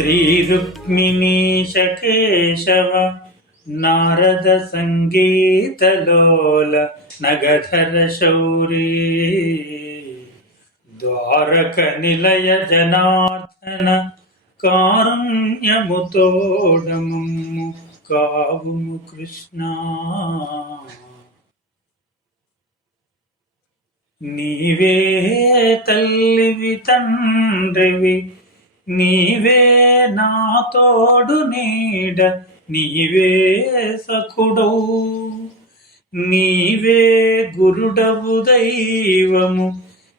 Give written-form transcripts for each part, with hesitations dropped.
श्रीरुक्मिणीशकेशव नारद संगीतलोल नगधर शौरी द्वारक निलय जनार्दन कारुण्यमुतोडमु कावुमु कृष्णा నీవే తల్లివి తండ్రివి నీవే నా తోడు నీడ నీవే సఖుడవు నీవే గురుడవు దైవము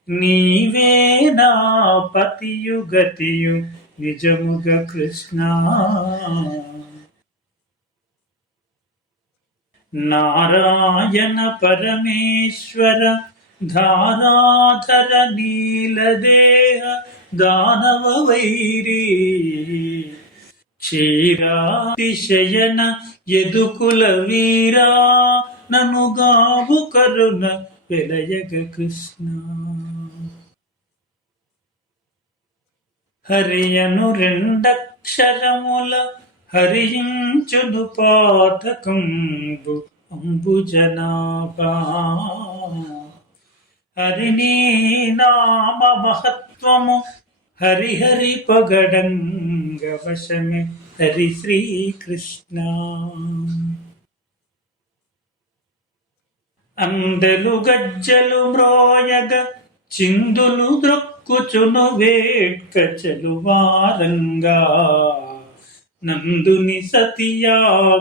నీవే నా పతియు గతియు నిజముగ కృష్ణ నారాయణ పరమేశ్వర ధారాధర నీలదేహ దానవ వైరీ క్షీరాతిశయన యదుకుల వీరా ననుగావు కరుణ వెలయగ కృష్ణ హరియను రెండక్షరముల హరించును పాతకంబు అంబుజనాభా హరినీ నామ మహత్వము హరిహరి పగడంగ వశమే హరి శ్రీకృష్ణ అందెలు గజ్జలు మ్రోయగ చిందులు ద్రొక్కుచును వేట్క చెలువారంగా నందుని సతియా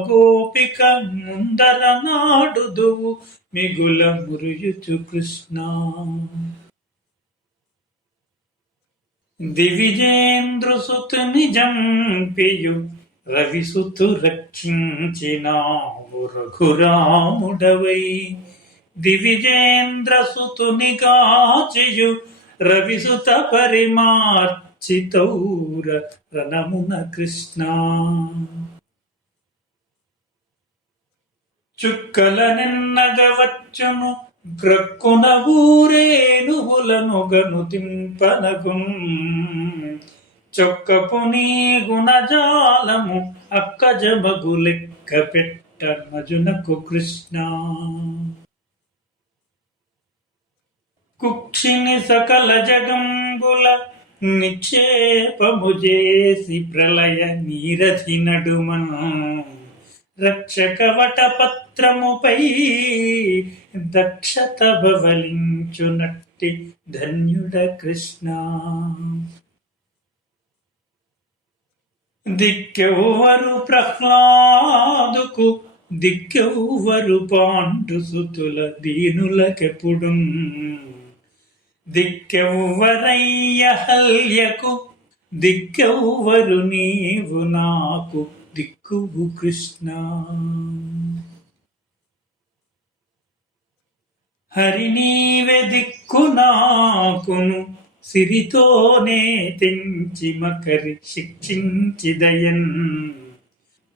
గోపిక ముందర నాడుదువు మిగుల మురుయుచు కృష్ణ దివిజేంద్రసుతుని జంపియు రవిసుతు రక్షించినావు రఘురాముడవై దివిజేంద్రసుతుని గాచియు రవిసుత పరిమార్చితౌర రణమున కృష్ణ చుక్కల నిన్నగవచ్చును గ్రక్కున ఊరేనుగులను గను తింపనగుం చొక్కపు నీ గుణజాలము అక్కజమగు లెక్క పెట్టమజునకు కృష్ణ కుక్షిని సకల జగంబుల నిక్షేపము చేసి ప్రళయ నీరథి నడుమన్ రక్షక వటపత్రముపై దక్షత బవలించునట్టి ధన్యుడ కృష్ణ దిక్కెవ్వరు ప్రహ్లాదుకు దిక్కెవ్వరు పాండుసుతుల దీనులకెప్పుడు దిక్కెవ్వరయ్య హల్యకు దిక్కెవ్వరు నీవు నాకు దిక్కువు కృష్ణ హరి నీవే దిక్కు నాకును సిరితోనే తెంచి మకరి శిక్షించిదయన్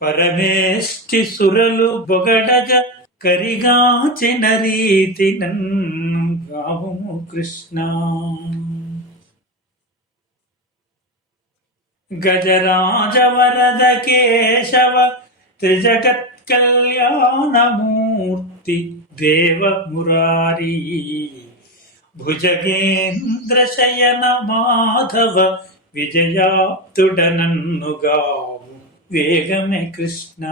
పరమేష్టి సురలు బొగడగ కరిగాచిన రీతి నన్ను గావుము కృష్ణ గజరాజ వరద కేశవ త్రిజగత్ కళ్యాణమూర్తి దేవ మురారీ భుజగేంద్ర శయన మాధవ విజయాప్తుడ నన్నుగావు వేగమే కృష్ణ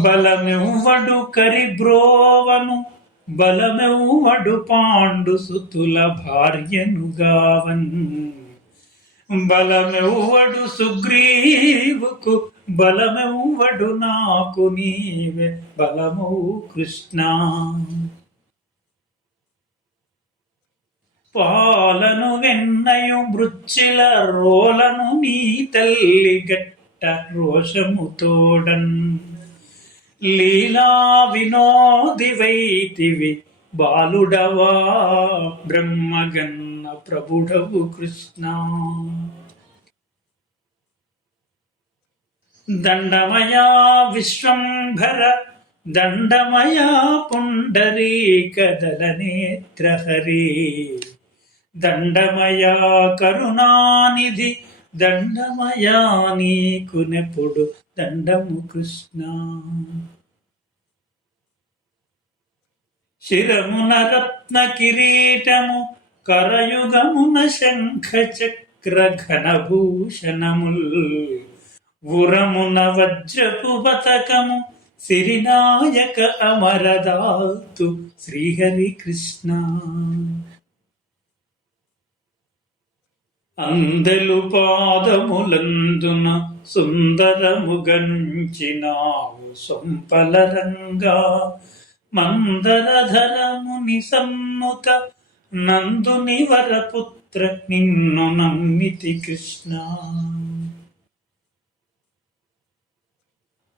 బలమెవ్వడు కరిబ్రోవను బలమెవ్వడు పాండు సుతుల భార్యను గావన్ బలమెవ్వడు సుగ్రీవుకు బలమెవ్వడు నాకు నీవే బలము కృష్ణ పాలను వెన్నయు మృచ్చిల రోలను నీ తల్లి గట్ట రోషము తోడన్ లీలా వినోది వైతివి బాలుడవా బ్రహ్మగన్న ప్రభుడవు కృష్ణ దండమయా విశ్వంభర దండమయా పుండరీకదల నేత్రహరి దండమయా కరుణానిధి దండమయా నీకునెప్పుడు దండము కృష్ణ. శిరమున రత్న కిరీటము కరయుగమున శంఖ చక్ర ఘనభూషణముల్ ఉరమున వజ్రపు బతకము సిరినాయక అమరదాతు శ్రీహరి కృష్ణ. అందెలు పాదములందున సుందరముగంచినావు సొంపలరంగా మందరధరముని సన్నుత నందుని వరపుత్ర నిన్ను నమ్మితి కృష్ణ.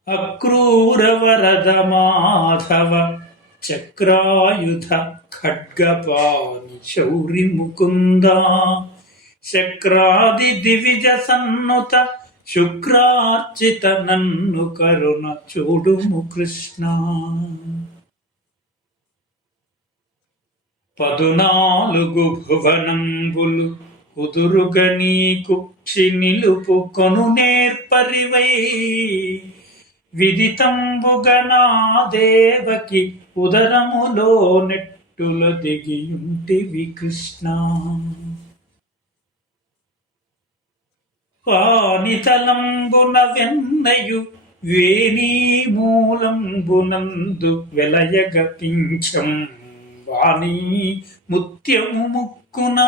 అక్రూర వరద మాధవ చక్రాయుధ ఖడ్గపాణి శౌరి ముకుంద శక్రాది దివిజ సన్నుత శుక్రార్చిత నన్ను కరుణ చూడుము కృష్ణ. 14 భువనంబులు కుదురుగ నీకు నిలుపు కొను నేర్పరివై విదితంబుగ నా దేవకి ఉదరములో నెట్టుల దిగియుంటివి కృష్ణ. వానితలంబున వెన్నయు వేణీ మూలంబునందు వెలయగ పింఛం వాణి ముత్యము ముక్కున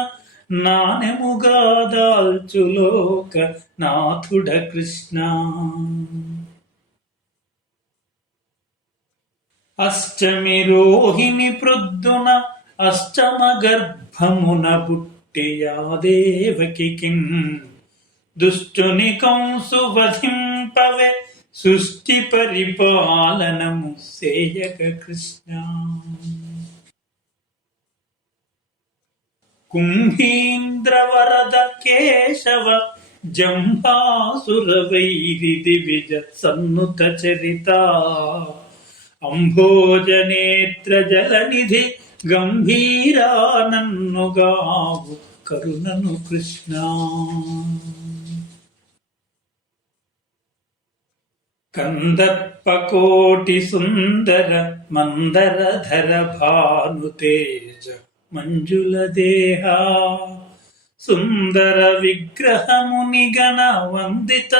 నానెముగా దాల్చులోక నాథుడ కృష్ణ. అష్టమి రోహిణి ప్రొద్దున అష్టమ గర్భమున పుట్టియా దేవకి దుష్టుని కంసు వధింపవే సృష్టి పరిపాలనము సేయక కృష్ణ. కుంభీంద్ర వరద కేశవ జంబాసుర వైరి దివిజ సన్నుత చరిత అంభోజనేత్ర జలనిధి గంభీరా నన్నుగావు కరుణను కృష్ణ. కందర్పకోటి సుందర మందరధర భానుతేజ మంజుల దేహ సుందర విగ్రహముని గణ వందిత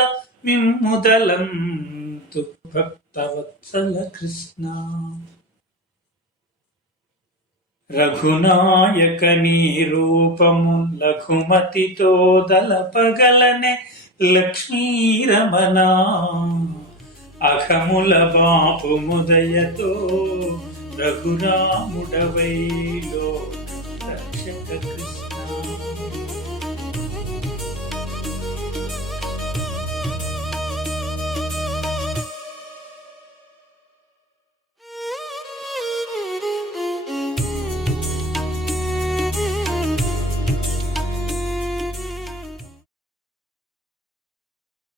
మిమ్ముదలంతు భక్తవత్సల కృష్ణ. రఘునాయక నీ రూపము లఘుమతితో దలపగలనే లక్ష్మీరమణ అఘముల బాపు ముదయతో రఘురాముడవైలో రక్షక కృష్ణ.